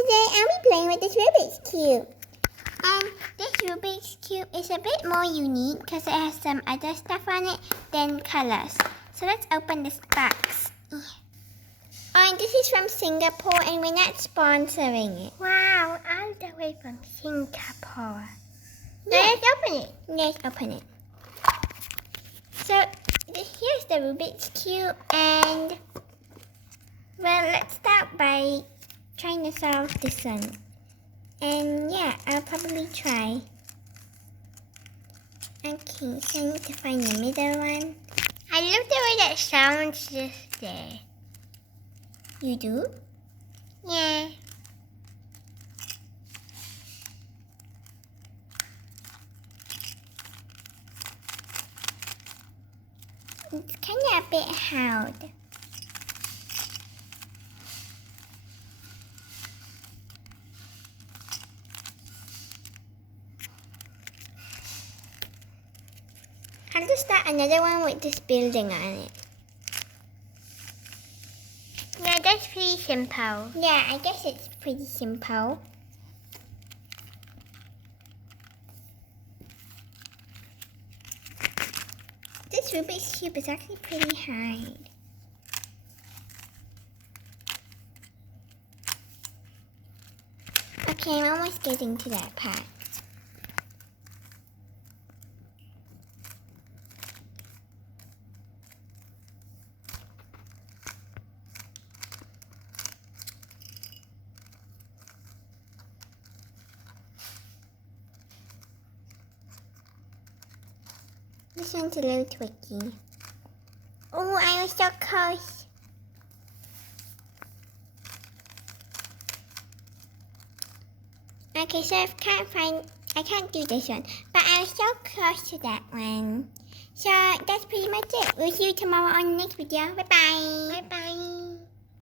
today I'll be playing with this Rubik's Cube. This Rubik's Cube is a bit more unique because it has some other stuff on it than colors. So let's open this box. And this is from Singapore and we're not sponsoring it. Wow, all the way from Singapore. Yeah. Let's open it. Let's open it. So here's the Rubik's Cube, and well, let's start by trying to solve this one. And yeah, I'll probably try. Okay, so I need to find the middle one. I love the way that sounds just there. You do? Yeah. It's kind of a bit hard. I'll just start another one with this building on it. Yeah, that's pretty simple. Yeah, I guess it's pretty simple. This Rubik's Cube is actually pretty hard. Okay, I'm almost getting to that part. This one's a little tricky. Oh, I was so close. Okay, so I can't do this one, but I was so close to that one. So that's pretty much it. We'll see you tomorrow on the next video. Bye bye. Bye bye.